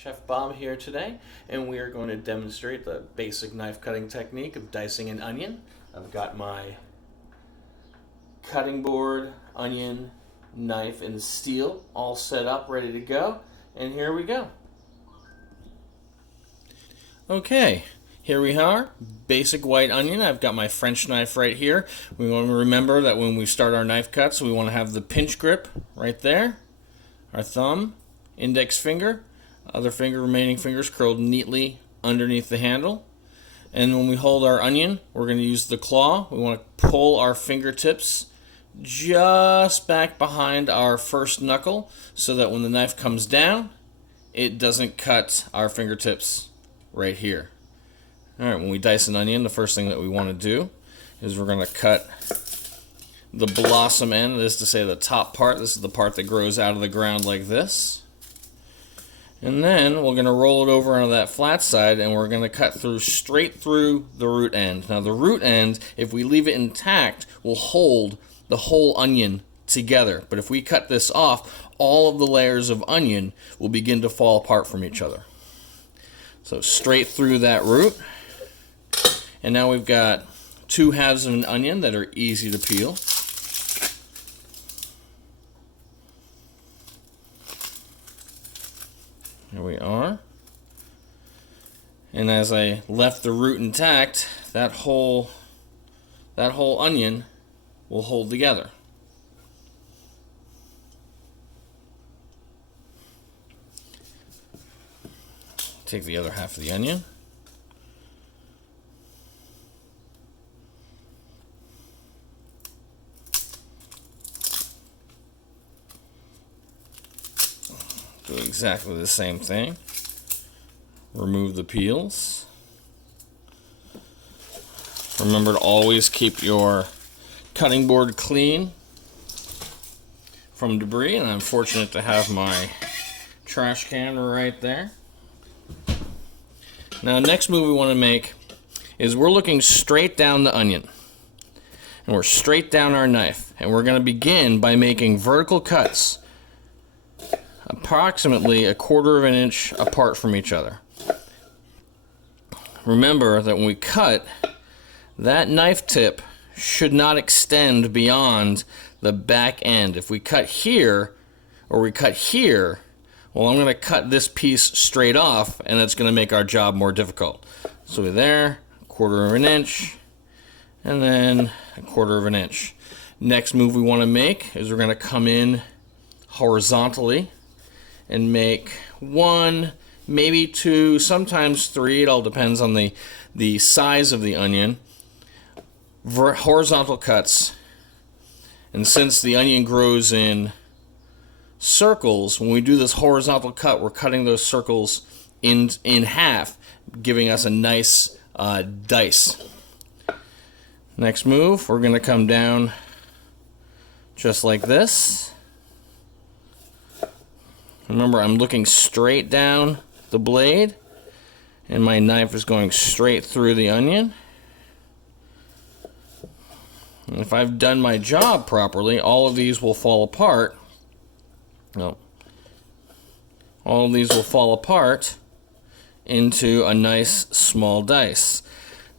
Chef Bob here today, and we are going to demonstrate the basic knife cutting technique of dicing an onion. I've got my cutting board, onion, knife, and steel all set up, ready to go, and here we go. Okay, here we are, basic white onion. I've got my French knife right here. We want to remember that when we start our knife cuts, we want to have the pinch grip right there, our thumb, index finger, other finger, remaining fingers curled neatly underneath the handle. And when we hold our onion, we're going to use the claw. We want to pull our fingertips just back behind our first knuckle so that when the knife comes down, it doesn't cut our fingertips right here. Alright, when we dice an onion, the first thing that we want to do is we're going to cut the blossom end, that is to say the top part. This is the part that grows out of the ground like this. And then we're going to roll it over onto that flat side, and we're going to cut through straight through the root end. Now the root end, if we leave it intact, will hold the whole onion together. But if we cut this off, all of the layers of onion will begin to fall apart from each other. So straight through that root. And now we've got two halves of an onion that are easy to peel. Here we are. And as I left the root intact, that whole onion will hold together. Take the other half of the onion. Do exactly the same thing. Remove the peels. Remember to always keep your cutting board clean from debris, and I'm fortunate to have my trash can right there. Now, next move we want to make is we're looking straight down the onion, and we're straight down our knife, and we're going to begin by making vertical cuts approximately 1/4 of an inch apart from each other. Remember that when we cut, that knife tip should not extend beyond the back end. If we cut here or we cut here, well, I'm going to cut this piece straight off, and that's going to make our job more difficult. So we're there, 1/4 of an inch, and then 1/4 of an inch. Next move we want to make is we're going to come in horizontally and make 1, maybe 2, sometimes 3, it all depends on the size of the onion, horizontal cuts. And since the onion grows in circles, when we do this horizontal cut, we're cutting those circles in half, giving us a nice dice. Next move, we're going to come down just like this. Remember, I'm looking straight down the blade, and my knife is going straight through the onion. And if I've done my job properly, all of these will fall apart. No. All of these will fall apart into a nice small dice.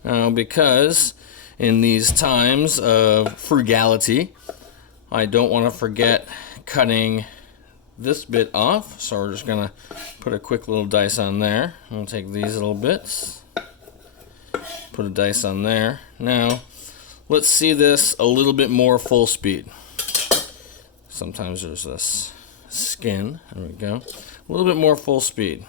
Now, because in these times of frugality, I don't want to forget cutting this bit off, so we're just going to put a quick little dice on there. We'll take these little bits, put a dice on there. Now, let's see this a little bit more full speed. Sometimes there's this skin. There we go. A little bit more full speed.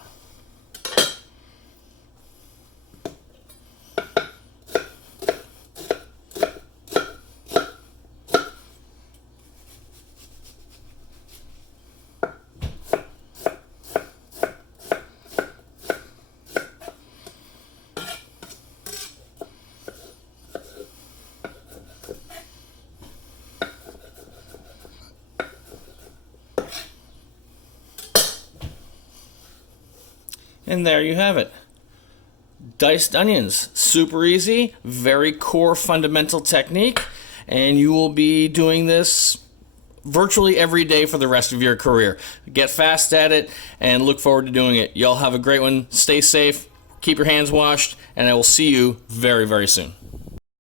And there you have it. Diced onions. Super easy, very core fundamental technique, and you will be doing this virtually every day for the rest of your career. Get fast at it and look forward to doing it. Y'all have a great one. Stay safe, keep your hands washed, and I will see you very, very soon.